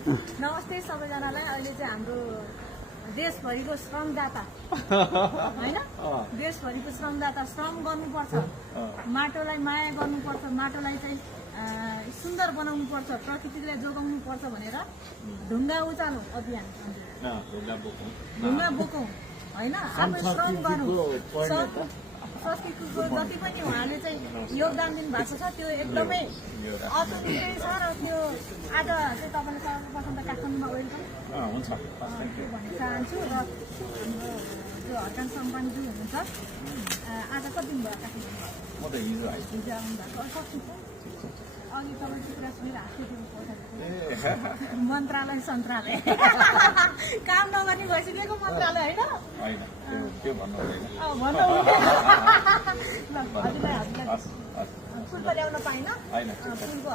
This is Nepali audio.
नमस्ते सबैजनालाई। अहिले चाहिँ हाम्रो देशभरिको श्रमदाता होइन, देशभरिको श्रमदाता श्रम गर्नुपर्छ, माटोलाई माया गर्नुपर्छ, माटोलाई चाहिँ सुन्दर बनाउनु पर्छ, प्रकृतिलाई जोगाउनु पर्छ भनेर ढुङ्गा उचाल्नु अभियान, ढुङ्गा बोकौँ होइन, आफै श्रम गरौँ। संस्कृतिको जति पनि उहाँले चाहिँ योगदान दिनुभएको छ त्यो एकदमै अतुलनीय छ र त्यो आज चाहिँ तपाईँले सर्वप्रथम त काठमाडौँमा वेलकम भन्न चाहन्छु। र हाम्रो जो हर्कान सम्पानजी हुनुहुन्छ, आज कति दिन भयो काठमाडौँमा? हिजो आउनुभएको। अघि तपाईँ चित्र सुनेर हाँस्दै मन्त्रालय सन्त्रालय काम नगर्ने भइसकेको मन्त्रालय होइन, भन्नु हजुरलाई फुल ल्याउन पाइन, फुलको